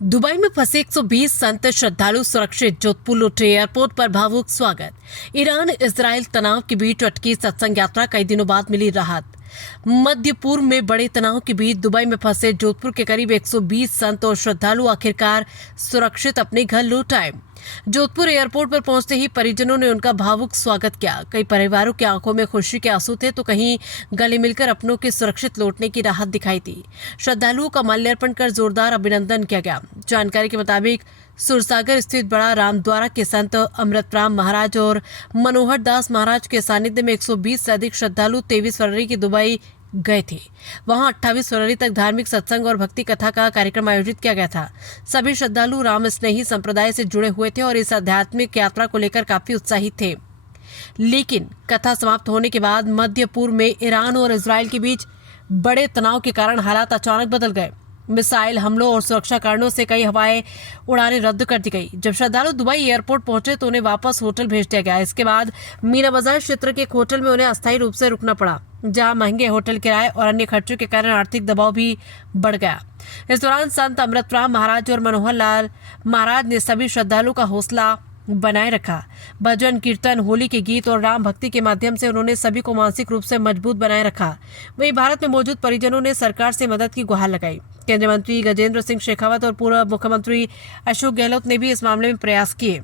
Dubai में फंसे 120 संत श्रद्धालु सुरक्षित, जोधपुर लुटे एयरपोर्ट पर भावुक स्वागत। ईरान इजराइल तनाव के बीच अटकी सत्संग यात्रा, कई दिनों बाद मिली राहत। मध्य पूर्व में बड़े तनाव के बीच दुबई में फंसे जोधपुर के करीब 120 संत और श्रद्धालु आखिरकार सुरक्षित अपने घर लौट आए। जोधपुर एयरपोर्ट पर पहुंचते ही परिजनों ने उनका भावुक स्वागत किया। कई परिवारों की आंखों में खुशी के आंसू थे तो कहीं गले मिलकर अपनों के सुरक्षित लौटने की राहत दिखाई दी। श्रद्धालुओं का माल्यार्पण कर जोरदार अभिनंदन किया गया। जानकारी के मुताबिक सुरसागर स्थित बड़ा रामद्वारा के संत अमृतराम महाराज और मनोहर दास महाराज के सानिध्य में 120 से अधिक श्रद्धालु 23 फरवरी की दुबई गए थे। वहां 28 फरवरी तक धार्मिक सत्संग और भक्ति कथा का कार्यक्रम आयोजित किया गया था। सभी श्रद्धालु राम स्नेही संप्रदाय से जुड़े हुए थे और इस आध्यात्मिक यात्रा को लेकर काफी उत्साहित थे। लेकिन कथा समाप्त होने के बाद मध्य पूर्व में ईरान और इजराइल के बीच बड़े तनाव के कारण हालात अचानक बदल गए। मिसाइल हमलों और सुरक्षा कारणों से कई हवाई उड़ानें रद्द कर दी गई। जब श्रद्धालु दुबई एयरपोर्ट पहुंचे तो उन्हें वापस होटल भेज दिया गया। इसके बाद मीना बाजार क्षेत्र के एक होटल में उन्हें अस्थायी रूप से रुकना पड़ा, जहां महंगे होटल किराए और अन्य खर्चों के कारण आर्थिक दबाव भी बढ़ गया। इस दौरान संत अमृतराम महाराज और मनोहर लाल महाराज ने सभी श्रद्धालुओं का हौसला बनाए रखा। भजन कीर्तन, होली के गीत और राम भक्ति के माध्यम से उन्होंने सभी को मानसिक रूप से मजबूत बनाए रखा। वहीं भारत में मौजूद परिजनों ने सरकार से मदद की गुहार लगाई। केंद्रीय मंत्री गजेंद्र सिंह शेखावत और पूर्व मुख्यमंत्री अशोक गहलोत ने भी इस मामले में प्रयास किए।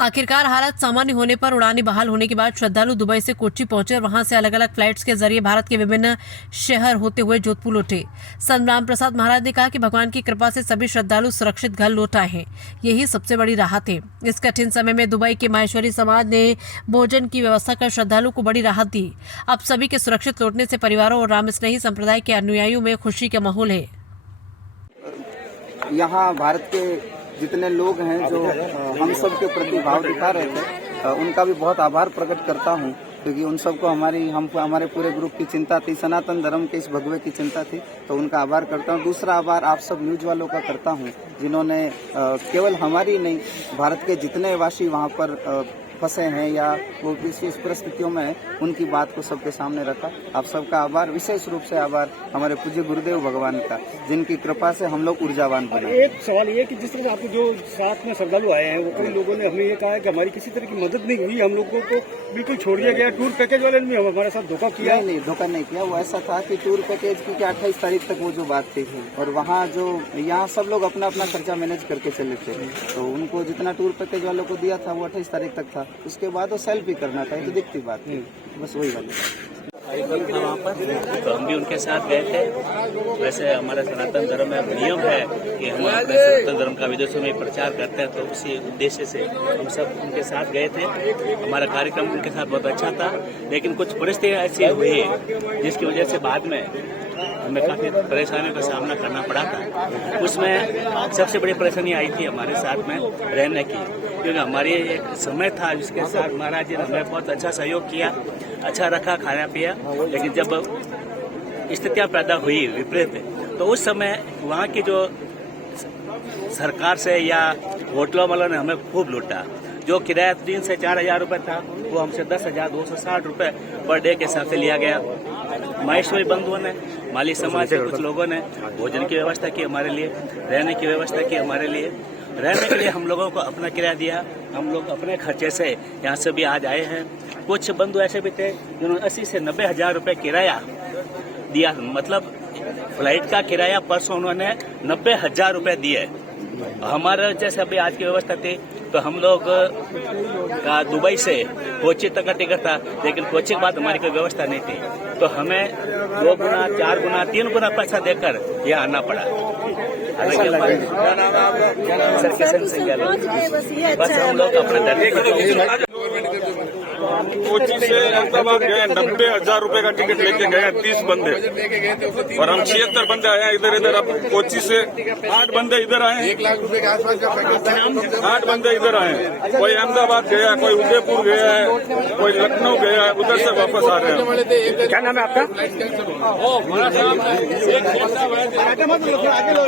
आखिरकार हालात सामान्य होने पर उड़ानें बहाल होने के बाद श्रद्धालु दुबई से कोच्चि पहुंचे और वहां से अलग अलग फ्लाइट्स के जरिए भारत के विभिन्न शहर होते हुए जोधपुर लौटे। संत राम प्रसाद महाराज ने कहा कि भगवान की कृपा से सभी श्रद्धालु सुरक्षित घर लौट आए हैं, यही सबसे बड़ी राहत है। इस कठिन समय में दुबई के माहेश्वरी समाज ने भोजन की व्यवस्था कर श्रद्धालु को बड़ी राहत दी। अब सभी के सुरक्षित लौटने से परिवारों और राम स्नेही संप्रदाय के अनुयायियों में खुशी का माहौल है। यहाँ भारत के जितने लोग हैं जो हम सब के प्रति भाव दिखा रहे थे, उनका भी बहुत आभार प्रकट करता हूँ, क्योंकि उन सबको हमारे पूरे ग्रुप की चिंता थी, सनातन धर्म के इस भगवे की चिंता थी, तो उनका आभार करता हूँ। दूसरा आभार आप सब न्यूज वालों का करता हूँ, जिन्होंने केवल हमारी नहीं, भारत के जितने वासी वहाँ पर फंसे हैं या वो किसी परिस्थितियों में है, उनकी बात को सबके सामने रखा। आप सबका आभार, विशेष रूप से आभार हमारे पूज्य गुरुदेव भगवान का, जिनकी कृपा से हम लोग ऊर्जावान बने। एक सवाल ये कि जिस तरह आपके जो साथ में श्रद्धालु आए हैं, वो कई लोगों ने हमें ये कहा है कि हमारी किसी तरह की मदद नहीं हुई, हम लोगों को बिल्कुल छोड़ दिया गया। टूर पैकेज वाले ने हमारे साथ धोखा किया? नहीं, धोखा नहीं किया। वो ऐसा था कि टूर पैकेज की 28 तारीख तक वो जो बात थी, और वहाँ जो यहाँ सब लोग अपना अपना खर्चा मैनेज करके चले थे, तो उनको जितना टूर पैकेज वालों को दिया था वो 28 तारीख तक था। उसके बाद वो सेल्फ ही करना था, तो दिखती बात थी, बस वही वाली। वहाँ पर तो हम भी उनके साथ गए थे। वैसे हमारा सनातन धर्म में नियम है कि हम अपने सनातन धर्म का विदेशों में प्रचार करते हैं, तो उसी उद्देश्य से हम सब उनके साथ गए थे। हमारा कार्यक्रम उनके साथ बहुत अच्छा था, लेकिन कुछ परिस्थितियाँ ऐसी हुई जिसकी वजह से बाद में हमें काफी परेशानियों का सामना करना पड़ा था। उसमें सबसे बड़ी परेशानी आई थी हमारे साथ में रहने की, क्योंकि हमारी एक समय था जिसके साथ महाराज जी ने हमें बहुत अच्छा सहयोग किया, अच्छा रखा, खाया पिया। लेकिन जब स्थितियां पैदा हुई विपरीत, तो उस समय वहाँ की जो सरकार से या होटलों वालों ने हमें खूब लूटा। जो किराया 3 से 4 हजार रुपये था, वो हमसे 10,260 रुपये पर डे के हिसाब से लिया गया। माहेश्वरी बंधुओं ने, माली समाज के कुछ लोगों ने भोजन की व्यवस्था की हमारे लिए, रहने की व्यवस्था की हमारे लिए। रहने के लिए हम लोगों को अपना किराया दिया, हम लोग अपने खर्चे से यहाँ से भी आज आए हैं। कुछ बंधु ऐसे भी थे जिन्होंने 80 से 90 हजार रुपये किराया दिया, मतलब फ्लाइट का किराया परसों उन्होंने 90 हजार रुपये दिए। हमारे जैसे अभी आज की व्यवस्था थी, तो हम लोग का दुबई से कोच्चि तक का टिकट था, लेकिन कोच्चि के बाद हमारी कोई व्यवस्था नहीं थी, तो हमें 2 गुना, 4 गुना, 3 गुना पैसा देकर यहाँ आना पड़ा। सर किशन सिंह गहलोत, बस हम लोग अपना कोच्चि से अहमदाबाद गए, 90 हजार रुपए का टिकट लेके गए 30 बंदे, और हम 76 बंदे आए हैं इधर। अब कोच्चि से 8 बंदे इधर आए हैं, 8 बंदे इधर आए हैं। कोई अहमदाबाद गया, कोई उदयपुर गया है, कोई लखनऊ गया है, उधर से वापस आ रहे हैं। क्या नाम है आपका?